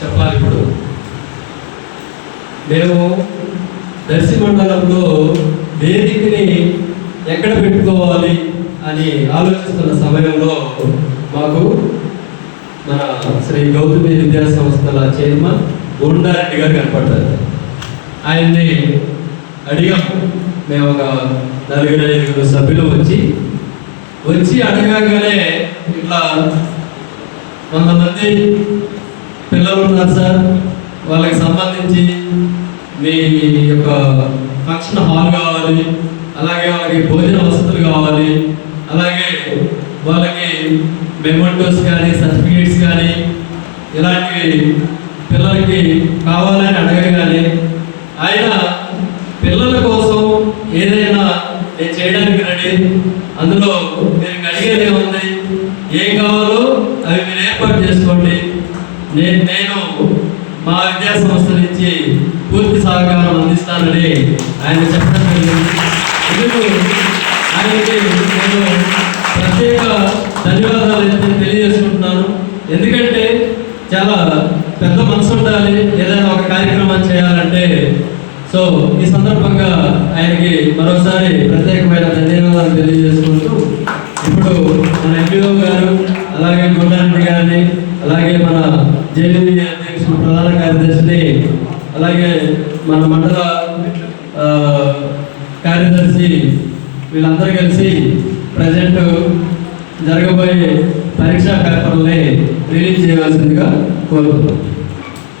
చెప్పాలి. ఇప్పుడు మేము దర్శి మండలంలో వేదికని ఎక్కడ పెట్టుకోవాలి అని ఆలోచిస్తున్న సమయంలో మాకు మన శ్రీ గౌతమి విద్యా సంస్థల చైర్మన్ గుండారెడ్డి గారు కనపడ్డారు. ఆయన్ని అడిగాము. మేము ఒక 4-5 సభ్యులు వచ్చి అడగగానే ఇట్లా 100 మంది పిల్లలు ఉన్నారు సార్, వాళ్ళకి సంబంధించి మీ యొక్క ఫంక్షన్ హాల్ కావాలి, అలాగే వాళ్ళకి భోజన వసతులు కావాలి, అలాగే వాళ్ళకి మెమోటోస్ కానీ సర్టిఫికేట్స్ కానీ ఇలాంటివి పిల్లలకి కావాలని అడగగానే ఆయన పిల్లల కోసం ఏదైనా నేను చేయడానికి రెడీ, అందులో మీరు అడిగేది ఏముంది, ఏం కావాలో అవి మీరు ఏర్పాటు చేసుకోండి, నేను మా విద్యా సంస్థ నుంచి పూర్తి సహకారం అందిస్తానని ఆయన చెప్పడం జరిగింది. ఎందుకు ఆయనకి నేను ప్రత్యేక ధన్యవాదాలు తెలియజేసుకుంటున్నాను. ఎందుకంటే చాలా పెద్ద మనసు ఉండాలి ఏదైనా ఒక కార్యక్రమం చేయాలంటే. సో ఈ సందర్భంగా ఆయనకి మరోసారి ప్రత్యేకమైన ధన్యవాదాలు తెలియజేసుకుంటూ, ఇప్పుడు మన ఎంపీఓ గారు, అలాగే గుండారెడ్డి గారిని, అలాగే మన జేడీబీ అధ్యక్షుడు ప్రధాన కార్యదర్శిని, అలాగే మన మండల కార్యదర్శి వీళ్ళందరూ కలిసి ప్రజెంట్ జరగబోయే పరీక్షా పేపర్లని రిలీజ్ చేయవలసిందిగా కోరుతున్నాం.